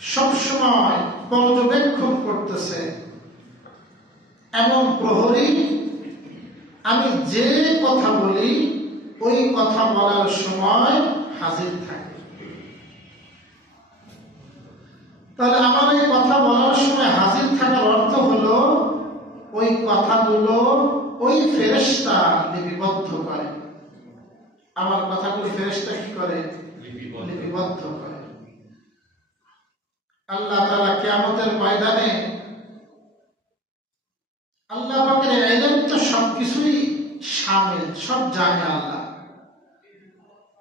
সবসময় পর্যবেক্ষণ করতেছে, এমন প্রহরী আমি যে কথা বলি ওই কথা বলার সময় হাজির থাকে। তাহলে আমার এই কথা বলার সময় হাজির থাকার অর্থ হলো ওই কথাগুলো ওই ফেরেশতা লিপিবদ্ধ করে। আমার কথাগুলো ফেরেশতা কি করে? লিপিবদ্ধ করে। আল্লাহ তাআলা কিয়ামতের ময়দানে আল্লাহ পাকের ইলম তো সবকিছুই শামিল, সব জানে আল্লাহ,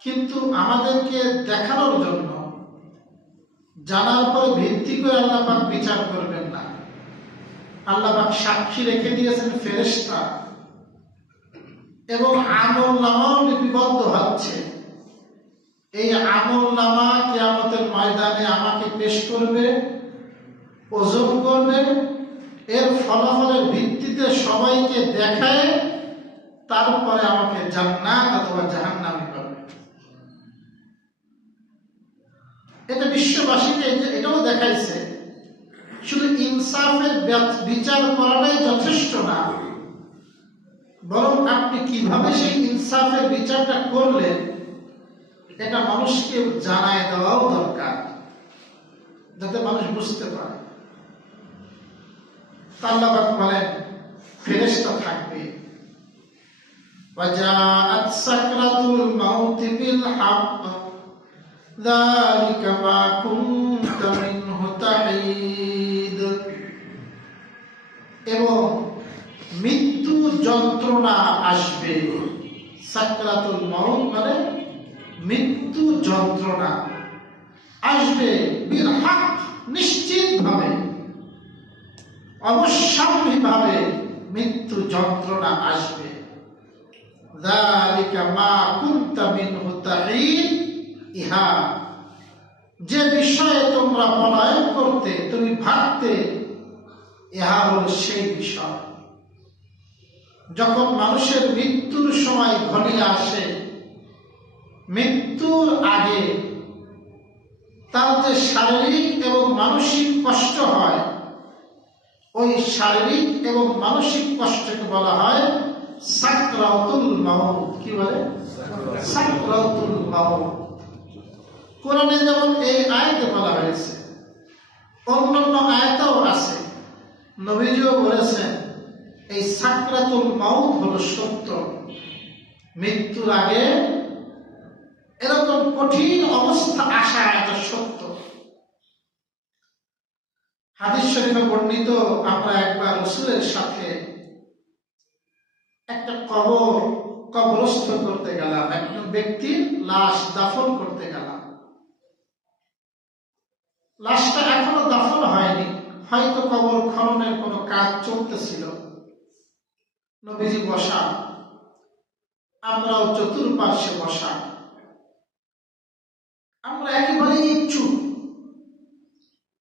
কিন্তু আমাদেরকে দেখানোর জন্য, জানার পরে ভিত্তি করে আল্লাহ পাক বিচার করবেন না। আল্লাহ পাক সাক্ষী রেখে দিয়েছেন ফেরেশতা, এবং আমলনামাও লিপিবদ্ধ হচ্ছে। এই আমলনামা কিয়ামতের ময়দানে আমাকে পেশ করবে, ওজন করবে, এর ফলাফলের ভিত্তিতে সবাইকে দেখায় তারপরে আমাকে জান্নাত অথবা জাহান্নামে করবে। এটা বিশ্ববাসীকে এটাও দেখাইছে শুধু ইনসাফের বিচার করাটাই যথেষ্ট না, বরং আপনি কিভাবে সেই ইনসাফের বিচারটা করলেন এটা মানুষকে জানায় দেওয়াও দরকার, যাতে মানুষ বুঝতে পারে। আল্লাহ পাক বলেন ফেরেশতা থাকবে, ওয়াজাআত সাকরাতুল মাউত বিল হক যালিকা মা কুনতা মিনহু তাহিদ। এবং মৃত্যু যন্ত্রণা আসবে। সাকরাতুল মাউত মানে মৃত্যু যন্ত্রণা আসবে, বিল হক নিশ্চিতভাবে, অবশ্যম্ভাবে মৃত্যু যন্ত্রণা আসবে। যালিকা মা কুনতা মিনহু তাহিদ, ইহা যে বিষয়ে তোমরা পলায়ন করতে, তুমি ভাবতে, ইহা হল সেই বিষয়। যখন মানুষের মৃত্যুর সময় ঘনিয়ে আসে, মৃত্যুর আগে তার যে শারীরিক এবং মানসিক কষ্ট হয়, ওই শারীরিক এবং মানসিক কষ্টকে বলা হয় সাকরাতুল মাউত। কি বলে? সাকরাতুল মাউত। কোরআনে যেমন এই আয়াতে বলা হয়েছে, অন্যান্য আয়াতেও আছে। নবীজিও বলেছেন এই সাকরাতুল মাউত হলো সত্য। মৃত্যুর আগে এরকম কঠিন অবস্থা আসা এটা সত্য। হাদিস শরীফে বর্ণিত, আমরা একবার রাসূলের সাথে একটা কবরস্থ করতে গেলাম, একজন ব্যক্তির লাশ দাফন করতে গেলাম। লাশটা এখনো দাফন হয়নি, হয়তো কবর খননের কোনো কাজ চলতেছিল। নবীজি বসা, আমরাও চতুর্পার্শ্বে বসা, আমরা একেবারেই চুপ।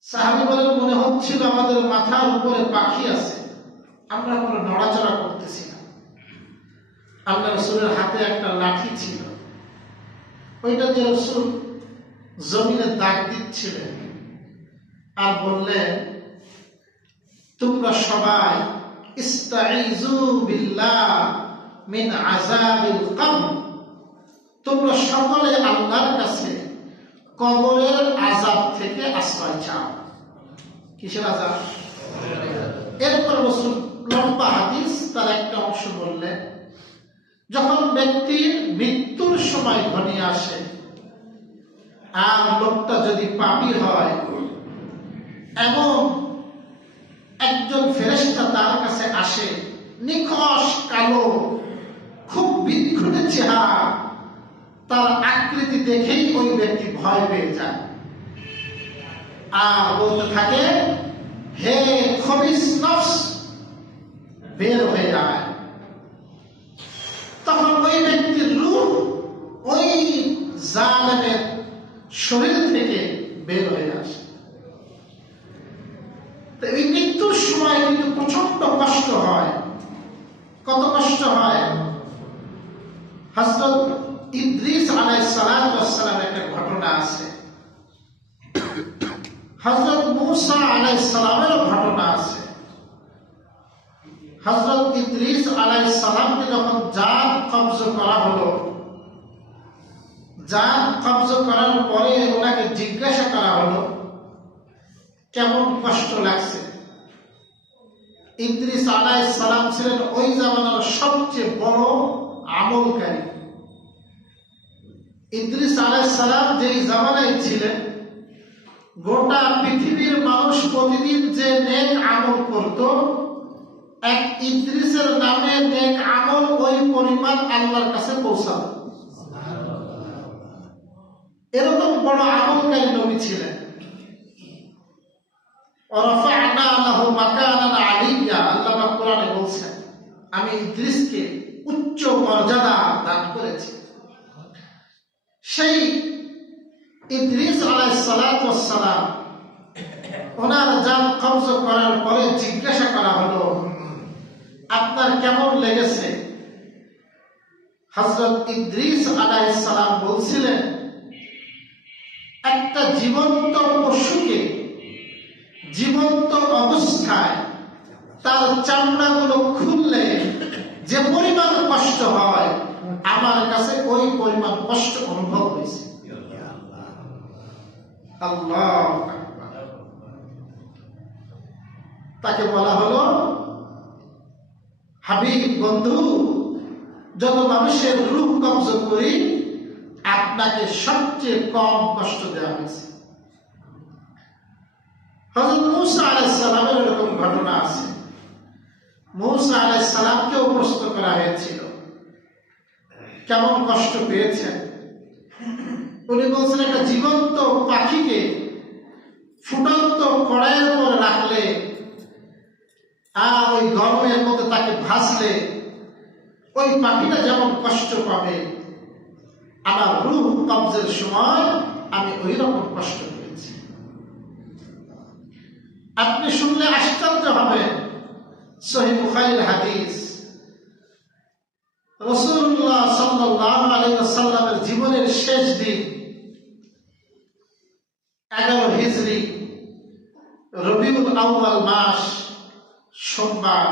সাহাবী বলেন মনে হচ্ছিল আমাদের মাথার উপরে পাখি আছে, আমরা কোনো নড়াচড়া করতেছি না। আল্লাহ রাসূলের হাতে একটা লাঠি ছিল, ওইটা দিয়ে রাসূল জমিনে দাগ দিচ্ছিলেন আর বললেন, তোমরা সবাই ইস্তাইযু বিল্লাহ মিন আযাবিল কবর, তোমরা সকলে আল্লাহর কাছে কবরের আযাব থেকে আশ্রয় চাও। কিসের আযাব? এরপর রাসূল লম্বা হাদিস তার একটা অংশ বললেন, যখন ব্যক্তির মৃত্যুর সময় ঘনিয়ে আসে আর লোকটা যদি পাপী হয়, এবং একজন ফেরেশতা তার কাছে আসে, নিখোশ কালো, খুব বিক্ষুব্ধ চেহারা, তার আকৃতি দেখেই ওই ব্যক্তি ভয় পেয়ে যায় আর বলতে থাকে, হে খবিস নফস, বের হয়ে যায়। তখন ওই ব্যক্তির রূহ ওই জালেমের শরীর থেকে বের হয়ে আসে। এই মৃত্যুর সময় কিন্তু প্রচন্ড কষ্ট হয়। কত কষ্ট হয়? হযরত ইদ্রিস আলাইহিস সালাম একটা ঘটনা আছে। হযরত মূসা আলাইহিস সালামের ঘটনা আছে। হযরত ইদ্রিস আলাইহিস সালামকে যখন জান কবজ করা হলো, জান কবজ করার পরে ওনাকে জিজ্ঞাসা করা হলো কেমন কষ্ট লাগছে। ইদ্রিস আলাইহিস সালাম ছিলেন ওই জামানার সবচেয়ে বড় আমলকারী। ইদ্রিস আলাইহিস সালাম যেই জামানায় ছিলেন, গোটা পৃথিবীর মানুষ প্রতিদিন যে নেক আমল করত, এক ইদ্রিসের নামে নেক আমল ওই পরিমাণ আল্লাহর কাছে পৌঁছাত। এরকম বড় আমলকারী নবী ছিলেন। ওয়ারাফা'না লাহু মাকানান আলিয়্যা, আল্লাহ পাক কোরআনে বলছেন আমি ইদ্রিসকে উচ্চ মর্যাদা দান করেছি। সেই ইদ্রিস আলাইহিস সালাতু ওয়াস সালাম ওনার জান কবজ করার পরে জিজ্ঞাসা করা হলো আপনার কেমন লেগেছে। হযরত ইদ্রিস আলাইহিস সালাম বলছিলেন একটা জীবন্ত পশুকে জীবন্ত অবস্থায় তার চামড়াগুলো খুললে যে পরিমাণ কষ্ট হয়, আমার কাছে ওই পরিমাণ কষ্ট অনুভব হয়েছে। আল্লাহু আকবার। তাকে বলা হলো হাবিব বন্ধু, যত মানুষের রূহ কবজ করি আপনাকে সবচেয়ে কম কষ্ট দেওয়া হয়েছে। হযরত মূসা আলাইহিস সালামের এরকম ঘটনা আছে। মূসা আলাইহিস সালামকেও প্রশ্ন করা হয়েছিল কেমন কষ্ট পেয়েছেন। উনি বলছেন একটা জীবন্ত পাখিকে ফুটন্ত কড়াইয়ের উপর রাখলে আর ওই গরমের মধ্যে তাকে ভাজলে ওই পাখিটা যেমন কষ্ট পাবে, আমার রূহ কবজের সময় আমি ওই রকম কষ্ট পেয়েছি। আপনি শুনলে আশ্চর্য হবেন, সহিহ বুখারীর হাদিস, রাসূলুল্লাহ সাল্লাল্লাহু আলাইহি ওয়াসাল্লামের জীবনের শেষ দিন 11 হিজরি রবিউল আউয়াল মাস, সোমবার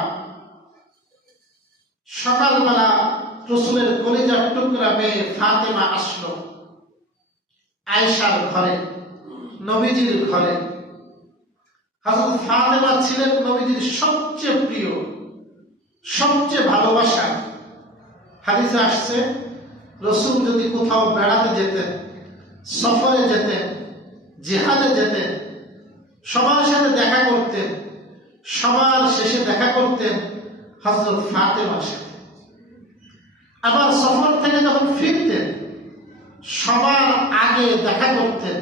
সকালবেলা রাসূলের কলিজার টুকরা মেয়ে ফাতেমা আসলো আয়েশার ঘরে, নবীজির ঘরে। হযরত ফাতেমা ছিলেন নবীজির সবচেয়ে প্রিয়, সবচেয়ে ভালোবাসা। হাদিসে আসছে রাসূল যদি কোথাও বেড়াতে যেতেন, সফরে যেতেন, জিহাদে যেতেন, সবার সাথে দেখা করতেন, সবার শেষে দেখা করতেন হযরত ফাতেমার সাথে। আবার সফর থেকে যখন ফিরতেন সবার আগে দেখা করতেন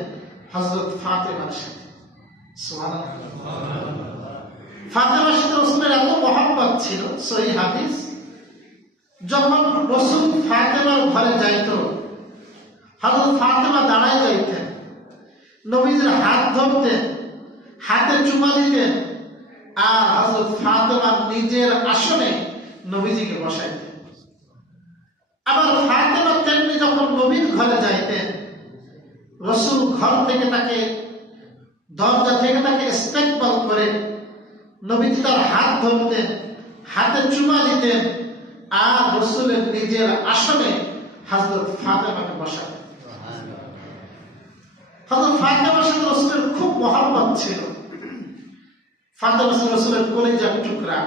হযরত ফাতেমার সাথে। সুবহানাল্লাহ। ফাতেমার সাথে রাসূলের এত মহব্বত ছিল, সহিহ হাদিস, যখন রাসূল ফাতেমার ঘরে যাইত, হযরত ফাতেমা দাঁড়ায় যাইতেন, নবীজির হাত ধরতেন, হাতে চুমা দিতেন, আর হযরত ফাতেমার নিজের আসনে নবীজিকে বসাইতেন। আবার ফাতেমা তেমনি যখন নবীর ঘরে যাইতেন, রাসূল ঘর থেকে তাকে, দরজা থেকে তাকে ইস্তেকবাল করে নবীজি তার হাত ধরতেন, হাতে চুমা দিতেন, আর রাসূলের নিজের আসনে হযরত ফাতেমাকে বসাতেন। হযরত ফাতেমার সাথে রাসূলের খুব মহব্বত ছিল। ফাতেমা ছিল রাসূলের কলিজার টুকরা।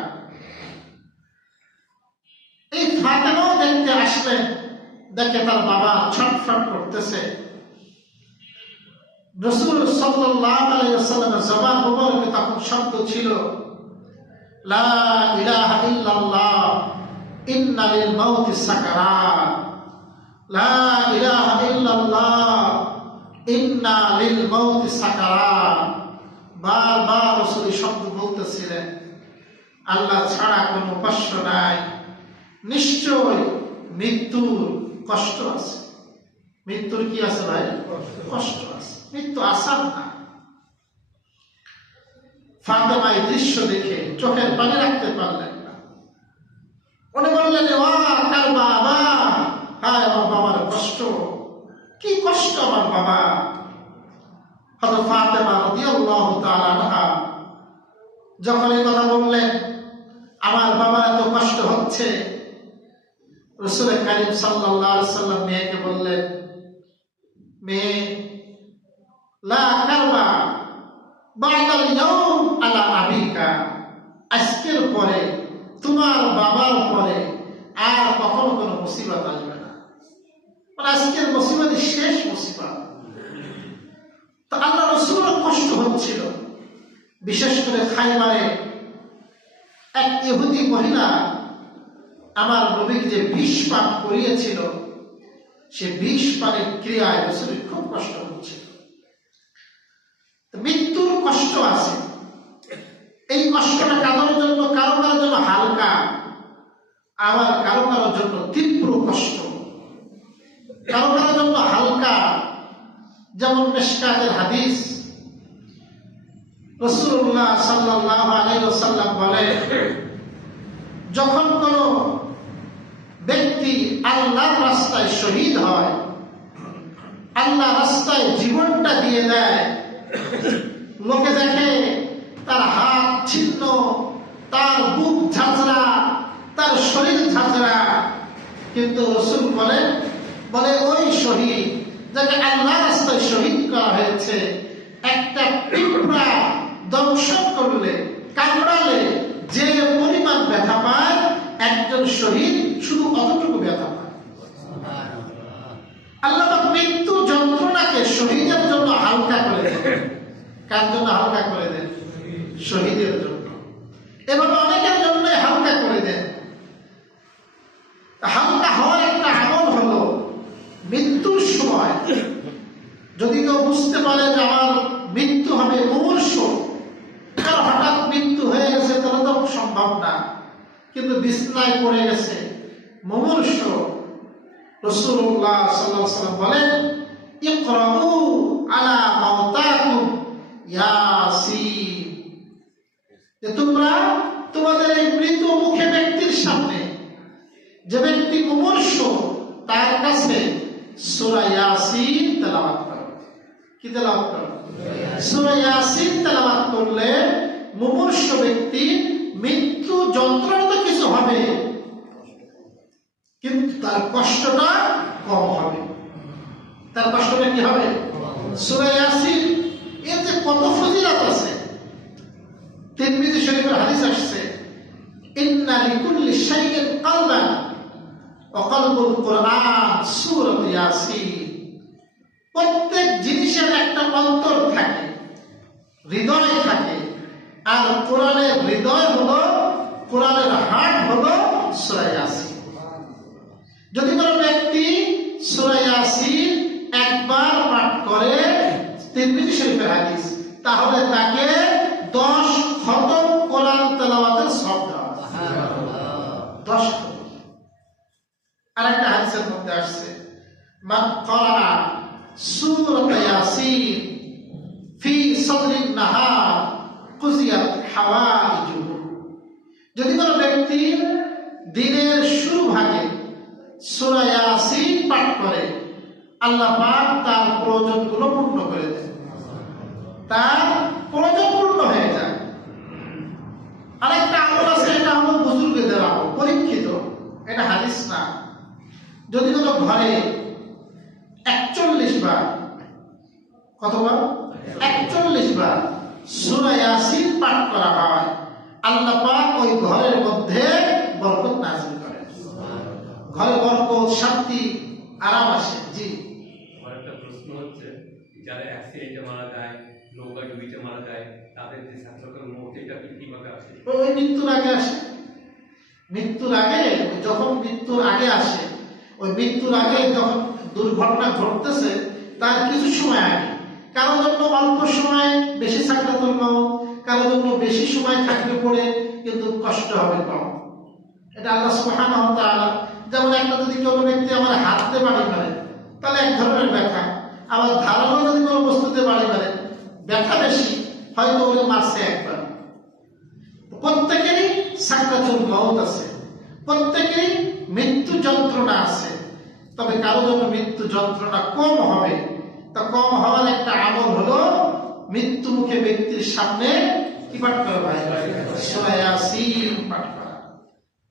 এই ফাতেমাও দেখতে আসলেন, দেখে তার বাবা ছটফট করতেছে। রাসূল সাল্লাল্লাহু আলাইহি ওয়াসাল্লামের জবান মুবারকে তখন শব্দ ছিল লা ইলাহা ইল্লাল্লাহ ইন্না লিল মাউতি সাকারাত, লা ইলাহা ইল্লাল্লাহ ইন্না লিল মাউতি সাকারাত। বারবার রাসূল এই শব্দ বলতেছিলেন, আল্লাহ ছাড়া কোনো উপাস্য নাই, নিশ্চয় মৃত্যুর কষ্ট আছে। মৃত্যুর কি আছে ভাই? কষ্ট আছে, মৃত্যু আসান না। ফাতেমা এই দৃশ্য দেখে চোখের পানি রাখতে পারলেন না। উনি বললেন, ওয়া কার বাবা, হায় আমার বাবার কষ্ট, কি কষ্ট আমার বাবা। হযরত ফাতেমা রাদিয়াল্লাহু তাআলা আনহা যখন এই কথা বললেন, আমার বাবা এত কষ্ট হচ্ছে, রাসূল কারীম সাল্লাল্লাহু আলাইহি ওয়াসাল্লাম মেয়েকে বললেন, মেয়ে, লা কারবা বাদাল ইয়াউম আলা আবিকা, আজকের পরে তোমার বাবার উপরে আর কখনো কোনো মুসিবত আসবে না। মানে আজকের মুসিবতই শেষ মুসিবত। তো আল্লাহ রাসূলের কষ্ট হচ্ছিল, বিশেষ করে খাইবারে এক ইহুদি মহিলা আমার নবীকে যে বিষ পান করিয়েছিল, সে বিষ পানের ক্রিয়ায় রাসূলের খুব কষ্ট হচ্ছিল। মৃত্যুর কষ্ট আছে, এই কষ্টটা কারোর জন্য হালকা, আবার কারো জন্য তীব্র কষ্ট, কারো জন্য হালকা। যেমন মিশকাতের হাদিস, রাসূলুল্লাহ সাল্লাল্লাহু আলাইহি ওয়াসাল্লাম বলেন, যখন কোন ব্যক্তি আল্লাহর রাস্তায় শহীদ হয়, আল্লাহর রাস্তায় জীবনটা দিয়ে দেয়, লোকে দেখে তার হাত ছিন্ন, তার বুক ঝাঁঝরা, তার শরীর ঝাঁঝরা, কিন্তু রাসূল বলে ওই শহীদ যাকে আল্লাহর রাস্তায় শহীদ করা হয়েছে, একটা পিঁপড়া দংশন করলে, কামড়ালে যে পরিমাণ ব্যথা পায়, একজন শহীদ শুধু অতটুকু ব্যথা পায়। আল্লাহ মৃত্যু যন্ত্রণাকে শহীদের জন্য হালকা করে দেন। কার জন্য হালকা করে দেন? শহীদের জন্য। এভাবে অনেকের জন্য হালকা করে দেন। হালকা হওয়ার একটা আমল হলো, মৃত্যুর সময় যদি কেউ বুঝতে পারে যে আমার মৃত্যু হবে মুমূর্ষ, কারণ হঠাৎ মৃত্যু হয়ে গেছে, তাহলে তো সম্ভব না, কিন্তু বিছনায় পড়ে গেছে মুমূর্ষ, রাসূলুল্লাহ সাল্লাল্লাহু আলাইহি ওয়াসাল্লাম বলেন, ইকরাউ আলা মাউতাকুম ইয়াসিন, যে তোমরা তোমাদের এই মৃত মুখে ব্যক্তির সামনে, যে ব্যক্তি মুমূর্ষ, তার কাছে সূরা ইয়াসিন তেলাওয়াত করো। কি তেলাওয়াত করো? সূরা ইয়াসিন তেলাওয়াত করলে মুমূর্ষ ব্যক্তি মৃত্যু যন্ত্রণা তো কিছু হবে, কিন্তু তার কষ্টটা কম হবে। তার কষ্টটা কি হবে? সূরা ইয়াসিন এতে কত ফজিলত আছে। তিরমিজি শরীফের হাদিস আসছে, ইন্না লিকুল্লি শাইইন কলবান ওয়া কলবুল কুরআন সূরাত ইয়াসিন। প্রত্যেক জিনিসের একটা অন্তর থাকে, হৃদয় থাকে, আর কোরআনের হৃদয় হলো, কোরআনের হার্ট হলো সূরা ইয়াসিন। যদি কোনো ব্যক্তি সূরা ইয়াসিন একবার পাঠ করে, তিরমিজি শরীফের হাদিস, তাহলে তাকে 10 খতম কোরআন তেলাওয়াতের সওয়াব দেওয়া হবে। সুবহানাল্লাহ, 10 খতম। আরেকটা হাদিসের মধ্যে আসছে, মান ক্বারা সূরাত ইয়াসিন ফি সাদরিন নাহার কুজিয়াত হাওয়াইজুহু। যদি কোনো ব্যক্তি দিনের শুরু ভাগে সূরা ইয়াসিন পাঠ করে, আল্লাহ পাক তার প্রয়োজনগুলো পূর্ণ করে দেন, তার প্রয়োজন পূর্ণ হয়ে যায়। আরেকটা আমল আছে, এটা আমল বুজুর্গদের আমল, পরীক্ষিত, এটা হাদিস না। যদি কোনো ঘরে 41 বার, কতবার? 41 বার সূরা ইয়াসিন পাঠ করা হয়, আল্লাহ পাক ওই ঘরের মধ্যে বরকত নাযিল করেন। ঘরে বরকত, শান্তি, আরাম আসে। জি, আমার একটা প্রশ্ন হচ্ছে, যারা অ্যাক্সিডেন্টে মারা যায়, নৌকা ডুবিতে মারা যায়, তাদের যে ছাত্রকের মৌত, এটা কিভাবে আসে? ওই মৃত্যুর আগে আসে। মৃত্যুর আগে, যখন মৃত্যুর আগে আসে, ওই মৃত্যুর আগে যখন দুর্ঘটনা ঘটতেছে, তার কিছু সময় আগে, কারোর জন্য অল্প সময় বেশি সাকরাতুল মউত, কারোর জন্য বেশি সময় থাকবে পড়ে কিন্তু কষ্ট হবে কম। এটা আল্লাহ সুবহানাহু ওয়া তাআলা, যেমন একটা যদি কোনো ব্যক্তি আমার হাতে বাড়ি মারে, তাহলে এক ধরনের ব্যথা, আবার ধারালো যদি কোনো বস্তুতে বাড়ি মারে, ব্যথা বেশি, হয়তো ওরে মারছে একবার। প্রত্যেকেরই সাকরাতুল মউত আছে, প্রত্যেকেরই মৃত্যু যন্ত্রণা আছে। তবে কারো জন্য মৃত্যু যন্ত্রণা কম হবে, তা কম হওয়ার একটা আমল হলো মৃত্যু মুখে ব্যক্তির সামনে কি পাঠ করা ভাই? সূরা ইয়াসিন পাঠ করা,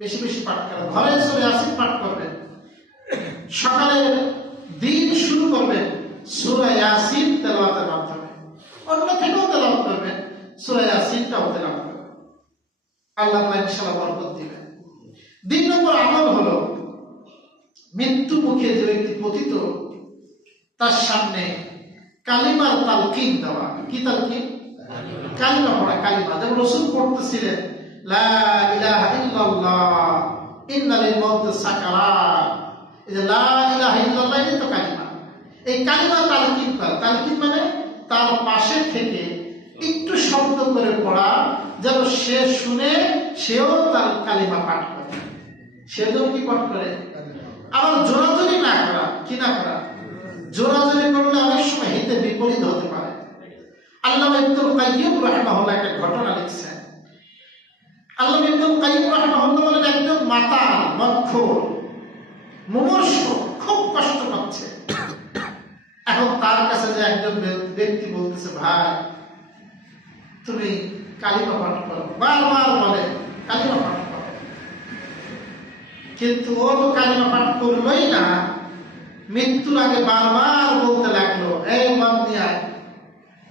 বেশি বেশি পাঠ করা। ঘরে সূরা ইয়াসিন পাঠ করবেন, সকালের দিন শুরু করবেন সূরা ইয়াসিন তেলাওয়াতের মাধ্যমে, অন্য থেকেও তেলাওয়াত করবেন, সূরা ইয়াসিনটাও তেলাওয়াত করবেন, আল্লাহ ইনশাআল্লাহ বরকত দিবেন। 2 নম্বর আমল হলো মৃত্যু মুখে যে ব্যক্তি পতিত তার সামনে কালিমার তালকিন দেওয়া। কি তালকিন? কালিমা পড়া, কালিমা। যেমন রাসূল পড়তেছিলেন লা ইলাহা ইল্লাল্লাহ ইন্না লিল মাউতি সাকারাত, এই যে লা ইলাহা ইল্লাল্লাহ এই তো কালিমা। এই কালিমা তালকিন করা, তালকিন মানে তার পাশে থেকে একটু শব্দ করে পড়া, যেন সে শুনে সেও তার কালিমা পাঠ করে, সেও কি পাঠ করে। আবার জোরাজোরি না করা, কি না করা? জোরাজোরি করলে অনেক সময় হিতে বিপরীত হতে পারে। আল্লামা ইবনুল কাইয়্যিম রাহিমাহুল্লাহ একটা ঘটনা লিখছেন। আল্লামা ইবনুল কাইয়্যিম রাহিমাহুল্লাহ বলেন একজন মাতাল, মদখোর, মুমূর্ষু, খুব কষ্ট পাচ্ছে। এখন তার কাছে যে একজন ব্যক্তি বলতেছে, ভাই তুমি কালিমা পাঠ করো, বারবার বলে কালিমা পাঠ করো, কিন্তু ও তো কালিমা পাঠ করলোই না, মৃত্যুর আগে বারবার বলতে লাগলো, এই মদ নিয়ে আয়,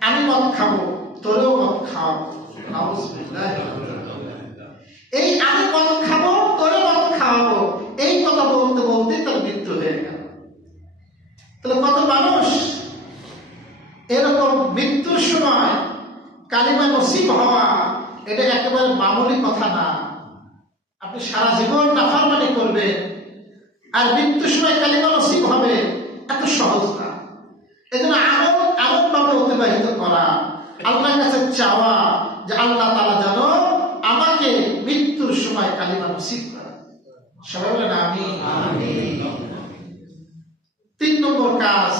আমি মদ খাবো, তোরেও মদ খাওয়াবো। নাউযুবিল্লাহ। এই আমি মদ খাবো, তোরে মদ খাওয়াবো, এই কথা বলতে বলতে তার মৃত্যু হয়ে গেল। তাহলে কত মানুষ এরকম মৃত্যুর সময় কালিমা নসিব হওয়া, এটা একেবারে মামুলি কথা না। আপনি সারা জীবন নাফরমানি করবেন আর মৃত্যুর সময় কালিমা নসিব হবে, এত সহজ না। এজন্য এমন ভাবে অতিবাহিত করা, আল্লাহর কাছে চাওয়া যে আল্লাহ তাআলা যেন আমাকে মৃত্যুর সময় কালিমা নসিব করে। সবাই বলেন আমিন। 3 নম্বর কাজ,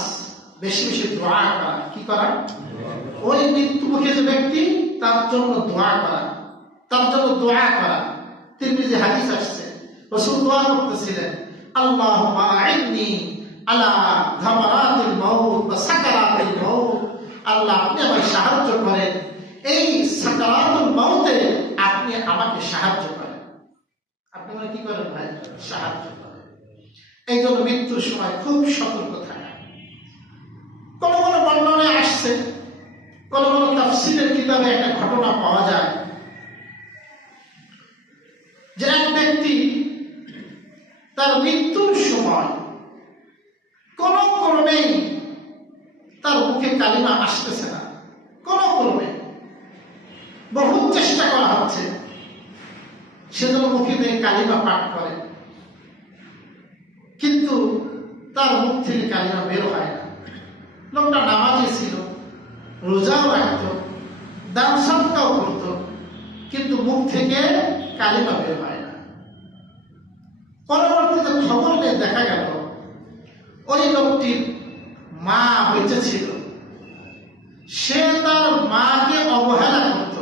বেশি বেশি দোয়া করা। কি করা? ওই মৃত্যু মুখে যে ব্যক্তি তার জন্য দোয়া করা, তার জন্য দোয়া করা। তিরমিজি হাদিস আসছে, রাসূল দোয়া করতেছিলেন, আল্লাহুম্মা আইন্নি আলা গামারাতিল মাউত ওয়া সাকারাতিল মাউত। আল্লাহ আপনি আমাকে সাহায্য করেন, এই সাকারাতুল মাউতে আপনি আমাকে সাহায্য করেন। আপনি মানে কি করেন ভাই? সাহায্য করেন। এই জন্য মৃত্যুর সময় খুব সতর্ক থাকা। কোন কোন বর্ণনায় আসছে, কোন কোন তাফসীরের কিতাবে একটা ঘটনা পাওয়া যায় যে এক ব্যক্তি তার মৃত্যুর সময় কোন ক্রমেই তার মুখে কালিমা আসতেছে না, কোন ক্রমে। বহু চেষ্টা করা হচ্ছে সেজন্য মুখে থেকে কালিমা পাঠ করে, কিন্তু তার মুখ থেকে কালিমা বের হয় না। লোকটা নামাজি ছিল, রোজাও রাখত, দান সদকাও করত, কিন্তু মুখ থেকে কালিমা বের হয় না। পরবর্তীতে খবর নিয়ে দেখা গেল ওই লোকটির মা বেঁচে ছিল, সে তার মাকে অবহেলা করত,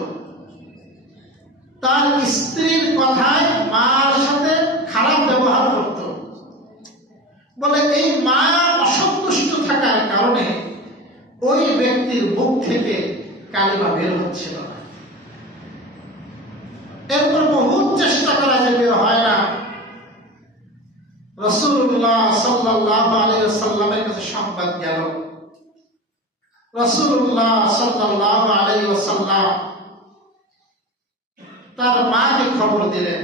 তার স্ত্রীর কথায় মার সাথে খারাপ ব্যবহার করত। বলে এই মা অসন্তুষ্ট থাকার কারণে ওই ব্যক্তির মুখ থেকে কালিমা বের হচ্ছিল না। এরপর বহু চেষ্টা করা যে বের হয় না। রাসূলুল্লাহ সাল্লাল্লাহু আলাইহি ওয়াসাল্লামের কাছে সংবাদ গেল। রাসূলুল্লাহ সাল্লাল্লাহু আলাইহি ওয়াসাল্লাম তার মাকে খবর দিলেন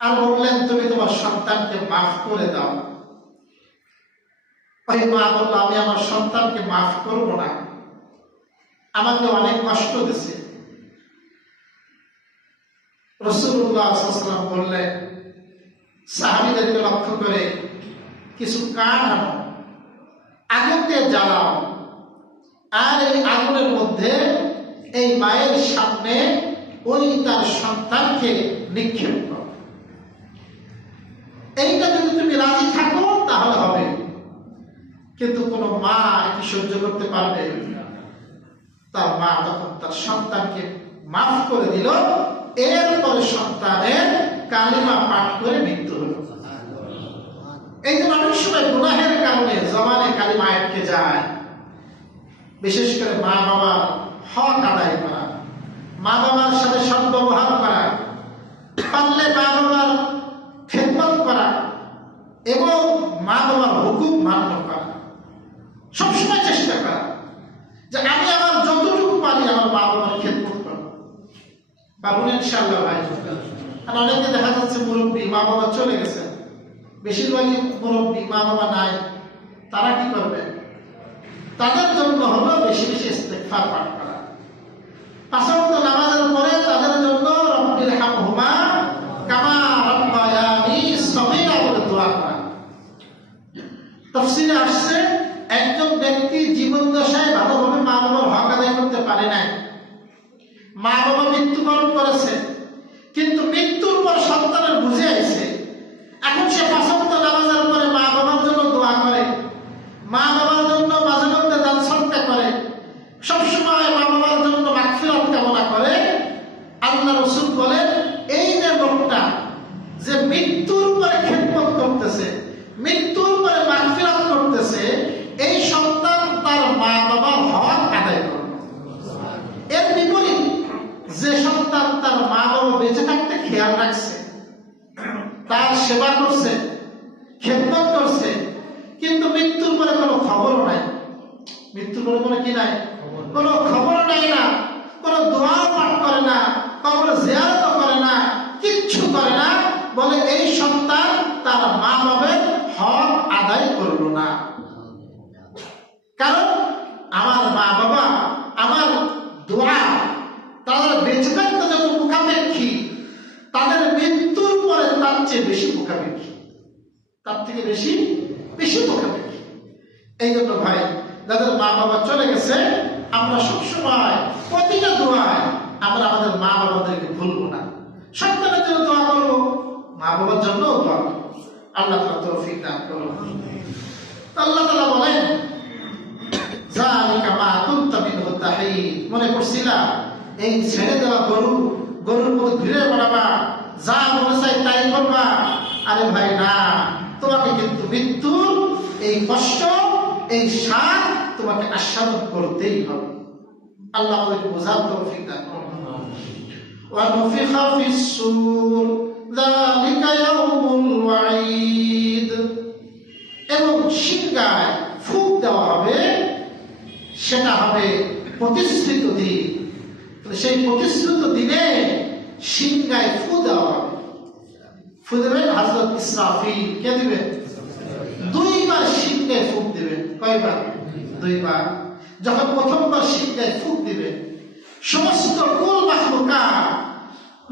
আর বললেন, তুমি তোমার সন্তানকে মাফ করে দাও। ওই মা বলল, আমি আমার সন্তানকে মাফ করব না, আমাকে অনেক কষ্ট দিয়েছে। রাসূলুল্লাহ সাল্লাল্লাহু আলাইহি ওয়াসাল্লাম বললেন, সাহাবীদেরকে লক্ষ্য করে, কিছু কাঠ আনো, আগুন দিয়ে জ্বালাও, আর এই আগুনের মধ্যে এই মায়ের সামনে ওই তার সন্তানকে নিক্ষেপ করো। এইটা যদি তুমি রাজি থাকো তাহলে হবে, কিন্তু কোন মা এটি সহ্য করতে পারবে? তার মা তখন তার সন্তানকে মাফ করে দিল। এরপরে সন্তানের কালিমা পাঠ করে মৃত্যু হলো। এই যে অনেক সময় গুনাহের কারণে জবানে কালিমা আটকে যায়, বিশেষ করে মা বাবার হক আদায় করা, মা বাবার সাথে সদ্ব্যবহার করা, পারলে মা বাবার খেদমত করা এবং মা বাবার হুকুম মান্য করা, সবসময় চেষ্টা করা যে আমি আমার যতটুকু পারি আমার মা বাবার খেদমত করব। পারবেন ইনশাআল্লাহ ভাই? আর অনেকে দেখা যাচ্ছে মুরব্বী, মা বাবা চলে গেছে, বেশিরভাগই মুরব্বী, মা বাবা নাই, তারা কি করবে? তাদের জন্য হলো বেশি বেশি ইস্তেগফার পাঠ করা। 5 ওয়াক্ত নামাজের পরে তাদের জন্য রব্বির হামহুমা কামা রাব্বায়ানি সগীরা বলে দোয়া করা। তাফসীরে আসছে একজন ব্যক্তি জীবন দশায় ভালোভাবে মা বাবার হক আদায় করতে পারে নাই, মা বাবা মৃত্যুবরণ করেছে, কিন্তু মৃত্যুর পর সন্তানের বুঝে আইছে, এখন সে 5 ওয়াক্ত নামাজের পরে মা বাবার জন্য দোয়া করে, মা বাবার জন্য মাঝে মধ্যে দান সদকা করে, সবসময় মা বাবার জন্য মাগফিরাত কামনা করে। আল্লাহ রাসূল বলেন এই যে লোকটা যে মৃত্যুর পরে খেদমত করতেছে, মৃত্যুর পরে মাগফিরাত করতেছে, এই সন্তান তার মা বাবার হক আদায় করবে। এর বিপরীত যে সন্তান তার মা বাবা বেঁচে থাকতে খেয়াল রাখছে, তার সেবা করছে, খেদমত করছে, কিন্তু মৃত্যুর পরে কোনো খবরও নাই, মৃত্যুর পরে কোনো কি নাই, কোনো খবরও নাই না, কোনো দোয়া পাঠ করে না, কবর জিয়ারত করে না, কিচ্ছু করে না, বলে এই সন্তান তার মা বাবার হক আদায় করলো না। কারণ আমার মা বাবা আমার দোয়া তাদের বেঁচে থাকতে যত মুখাপেক্ষী, তাদের মৃত্যুর পরে তার চেয়ে বেশি মুখাপেক্ষী, তার থেকে বেশি বেশি মুখাপেক্ষী। এই জন্য ভাই, যাদের মা বাবা চলে গেছে, আমরা সবসময় প্রতিটা দোয়ায় আমরা আমাদের মা বাবাদেরকে ভুলবো না। সন্তানের জন্য দোয়া করবো, মা বাবার জন্য দোয়া করবো। আল্লাহ তাআলা তৌফিক দান করুন। আল্লাহ তাআলা বলেন যালিকা মা কুনতা মিনহু তাহিদ, মনে করছিলা এই ছেড়ে দেওয়া গরুর মতো ঘুরে বেড়াবা, যা মনে চাই তাই করবা। আরে ভাই না, তোমাকে কিন্তু মৃত্যুর এই কষ্ট, এই স্বাদ তোমাকে আস্বাদন করতেই হবে। আল্লাহ আমাদেরকে বোঝার তৌফিক দান করুন। ওয়া নুফিখা ফিস সূর যালিকা ইয়াউমুল ওয়াঈদ, এবং সিংহায় ফুঁক দেওয়া হবে, সেটা হবে প্রতিশ্রুত দিন। সেই প্রতিশ্রুত দিনে সিংহায় ফু দেওয়া হবে। ফু দেবেন হযরত ইসরাফিল। কে দিবেন? 2 বার সিংহায় ফুঁক দিবেন। কয়বার? 2 বার। যখন প্রথমবার সিংহায় ফুঁক দিবেন, সমস্ত কুল মাখলুকাত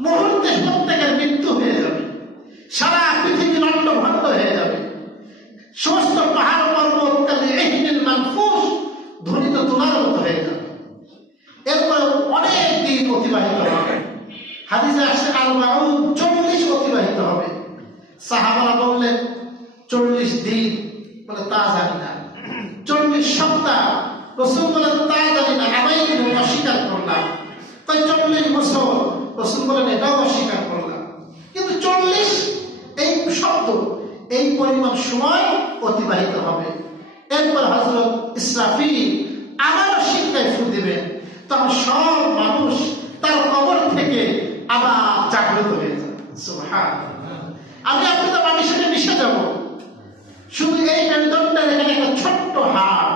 মুহূর্তে প্রত্যেকের মৃত্যু হয়ে যাবে, সারা পৃথিবী লণ্ডভণ্ড হয়ে যাবে, সমস্ত পাহাড় পর্বত কালে ইহনিল মানফুস ধ্বনিত তোলার মতো হয়ে যাবে। এরপর অনেক দিন অতিবাহিত হবে। হাদিসে আসছে 40 অতিবাহিত হবে। সাহাবারা বললেন 40 দিন, বলে তা জানি না। 40 সপ্তাহ, রাসূল বলেন তা জানি না, আমি অস্বীকার করলাম। তাই 40 বছর, রাসূল বলেন এটাও অস্বীকার করলাম। কিন্তু 40 এই শব্দ, এই পরিমাণ সময় অতিবাহিত হবে। এরপর হযরত ইসরাফিল আবারও সিংহায় ফু দিবেন। তখন সব মানুষ তার কবর থেকে আবার জাগ্রত হয়ে যাবে। সুবহানাল্লাহ। আমি আপনাদের মানুষের সাথে মিশে যাব। শুধু এই মেরুদণ্ডের এখানে একটা ছোট্ট হাড়,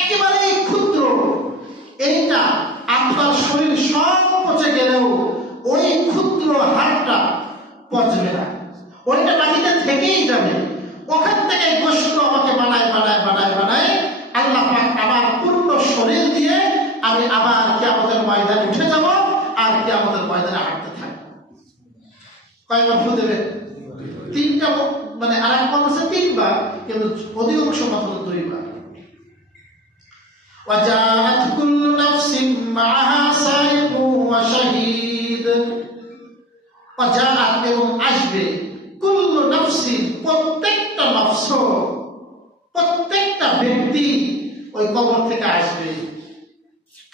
একেবারে ক্ষুদ্র, এইটা আপনার শরীর সব পচে গেলেও ওই ক্ষুদ্র হাড়টা পচবে না, ওইটা মাটিতে থেকেই যাবে। ওখান থেকে গোশত আমাকে বানায় আল্লাহ পাক আমার পূর্ণ শরীর দিয়ে আমি আবার কিয়ামতের ময়দানে উঠে যাব, আর কিয়ামতের ময়দানে হাঁটতে থাকবো। কয়বার ফু দেবে? 3টা, মানে আরেক মত আছে 3 বার, কিন্তু অধিকাংশ মত হলো 2 বার। ওয়াজাআত কুল্লু নাফসিন মাআহা সাইকু ওয়া শাহীদ। ওয়াজাআত, এবং আসবে, কুল্লু নাফসিন, প্রত্যেকটা নফস, প্রত্যেকটা ব্যক্তি ওই কবর থেকে আসবে।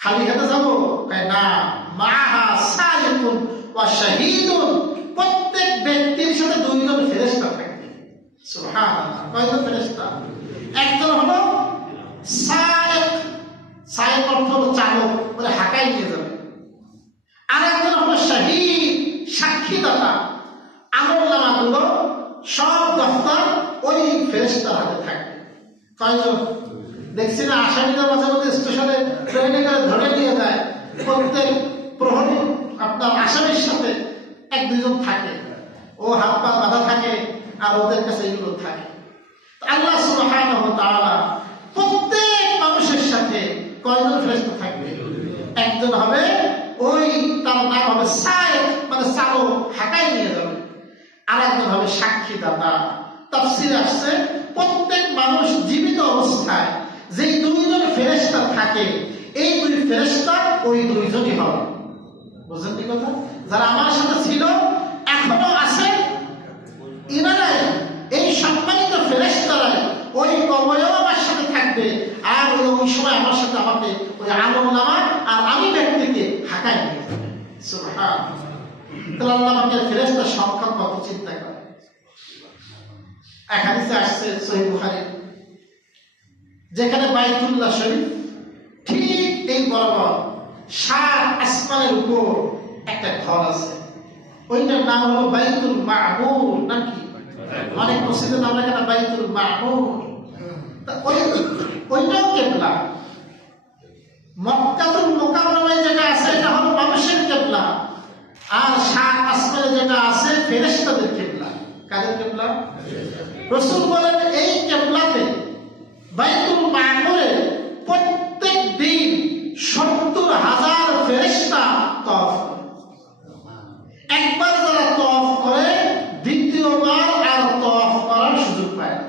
খালি হাতে যাবো? না, মাআহা সাইকুন ওয়া শাহীদুন, প্রত্যেক ব্যক্তির সাথে 2 জন ফেরেশতা থাকবে। সুবহানাল্লাহ। কয়জন ফেরেশতা? একজন হলো সায়েক, সায়েক অর্থ হলো চালক, বলে হাঁকাই নিয়ে যাবে। আর একজন হলো শাহীদ, সাক্ষীদাতা। আমলনামাগুলো সব দফতর ওই ফেরেশতার হাতে থাকবে। কয়জন? দেখছি না আসামিদের মাঝে মধ্যে স্টেশনে ট্রেনে করে ধরে নিয়ে যায়, প্রত্যেক প্রহরী আপনার আসামির সাথে এক দুজন থাকে, ও হাত পা বাঁধা থাকে আর ওদের কাছে এগুলো থাকে। আল্লাহ সুবহানাহু ওয়া তাআলা প্রত্যেক মানুষের সাথে কয়জন ফেরেশতা থাকবে? একজন হবে, ওই তার নাম হবে সায়েক, মানে চালক, হাঁকাই নিয়ে যাবে। আর একজন হবে সাক্ষীদাতা। তাফসীরে আসছে প্রত্যেক মানুষ জীবিত অবস্থায় যেই দুইজন ফেরেশতা থাকে, এই দুই ফেরেশতা ওই দুইজনই হবে। বুঝলেন কি কথা? যারা আমার সাথে ছিল, এখনো আছে, ইনারাই, এই সম্মানিত ফেরেশতারাই ওই কবরেও আমার সাথে থাকবে। আর ওই সময় আমার সাথে আমাকে ওই আমলনামা আর আমি ব্যক্তিকে হাঁকায় নিয়ে যাবে। সুবহানাল্লাহ। তাহলে আল্লাহ আমাকে ফেরেশতার সংখ্যা কত চিন্তা করে। এক হাদিসে আসছে সহিহ বুখারী, যেখানে বাইতুল্লাহ শরীফ ঠিক এই বরাবর 7 আসমানের উপর একটা ঘর আছে, ওইটার নাম হলো বাইতুল মা'মুর। নাম কি? অনেক মসজিদের নাম লেখা না বাইতুল মা'মুর। ওইটাও কিবলা। মক্কাতুল মুকাররমায় যেটা আছে এটা হলো মানুষের কিবলা, আর 7 আসমানে যেটা আছে ফেরেশতাদের কিবলা। কাদের কিবলা? রাসূল বলেন এই কিবলাতে বাইতুল মা'মুরে প্রত্যেক দিন 70,000 ফেরেশতা তওয়াফ করে। একবার যারা তওয়াফ করে দ্বিতীয়বার আর তওয়াফ করার সুযোগ পায় না।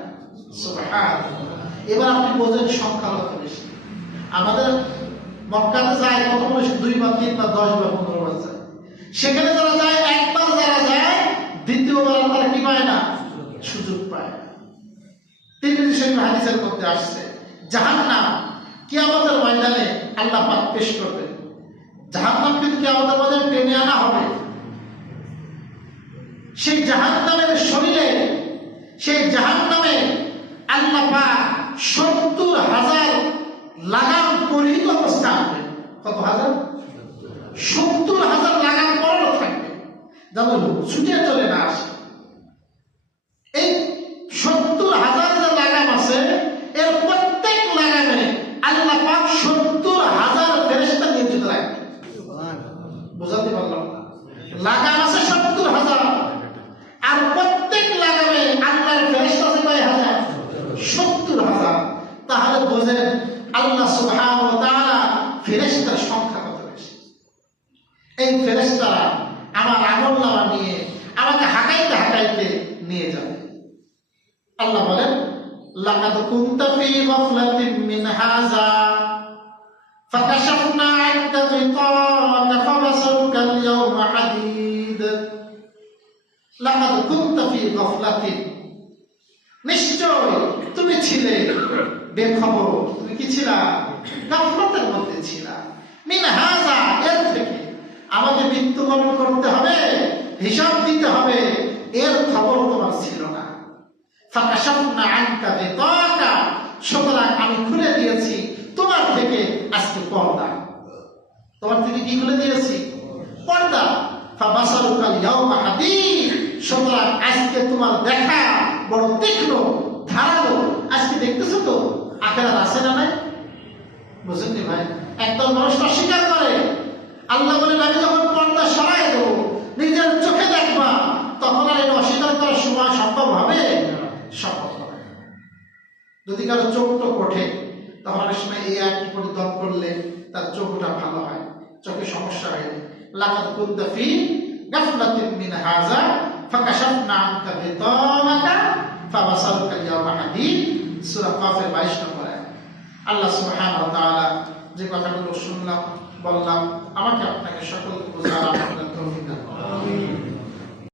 সুবহানাল্লাহ। এবার আপনি বোঝেন সংখ্যা কত বেশি। আমাদের মক্কাতে যায় কত মানুষ? 2 বা 3 বা 10 বা 15 বার যায়। সেখানে যারা যায়, একবার যারা যায় দ্বিতীয়বার তারা কি পায় না? সুযোগ পায় না। তিরমিজি শরীফ হাদিসের মধ্যে আসছে, জাহান্নাম কিয়ামতের ময়দানে আল্লাহ পাক পেশ করবেন। জাহান্নামকে কিয়ামতের ময়দানে টেনে আনা হবে। সেই জাহান্নামের শরীরে, সেই জাহান্নামে আল্লাহ পাক 70,000 লাগাম পরিহিত অবস্থা আনবে। কত হাজার? 70,000 লাগাম পরানো থাকবে, যেন ছুটে চলে না আসে। এই 70,000 যে লাগাম আছে, এর প্রত্যেক লাগামে আল্লাহ পাক 70,000 ফেরেশতা নিয়োজিত রাখবে। বুঝাতে পারলাম না? লাগাম আছে 70,000, আর প্রত্যেক লাগামে আল্লাহর ফেরেশতা আছে কয় হাজার? 70,000। তাহলে বোঝেন আল্লাহ সুবহানাহু ওয়া তাআলা ফেরেশতার সংখ্যা কত বেশি। এই ফেরেশতারা আমার আমলনামা নিয়ে আমাকে হাঁকাইতে হাঁকাইতে নিয়ে যাবে। আল্লাহ বলেন, লাকাদ কুনতা ফী গাফলাতিন মিন হাযা ফাকাশাফনা আনকা গিতাআকা ফাবাসারুকা আল-ইয়াওমা হাদীদ। লাকাদ কুনতা ফী গাফলাতিন, নিশ্চয় তুমি ছিলে বেখবর। তুমি কি ছিলা? গাফলতের মধ্যে ছিলা। মিন হাযা, এর থেকে আমাকে মৃত্যুবরণ করতে হবে, হিসাব দিতে হবে, এর খবর তোমার ছিল না। ফাকাশাফনা আনকা গিতাআকা, সুতরাং আমি খুলে দিয়েছি তোমার থেকে আজকে পর্দা। তোমার থেকে কি খুলে দিয়েছি? পর্দা। ফাবাসারুকা আল-ইয়াওমা হাদীদ, সুতরাং আজকে তোমার দেখা বড় তীক্ষ্ণ, ধারালো। আজকে দেখতেছো তো আখিরাত আছে না নাই? বুঝেননি ভাই? একদল মানুষ অস্বীকার করে। আল্লাহ বলেন, আমি যখন পর্দা সরাই দেবো, নিজের চোখে দেখবা, তখন আর এটা অস্বীকার করার সময় সম্ভব হবে? সম্ভব হবে। যদি কারো চোখটা ওঠে, তখন অনেক সময় এই আয়াতটি পরিদপ করলে তার চোখটা ভালো হয়, চোখে সমস্যা হয়। লাকাদ কুনতা ফী গাফলাতিন মিন হাযা ফাকাশাফনা আনকা গিতাআকা ফাবাসারুকা আল-ইয়াওমা হাদীদ। সূরা কাফের 22 নম্বর আয়াত। আল্লাহ সুবহানাহু ওয়া তাআলা যে কথাগুলো শুনলাম, বললাম, আমাকে আপনাকে সকলকে বোঝার তৌফিক দান করুন। আমিন।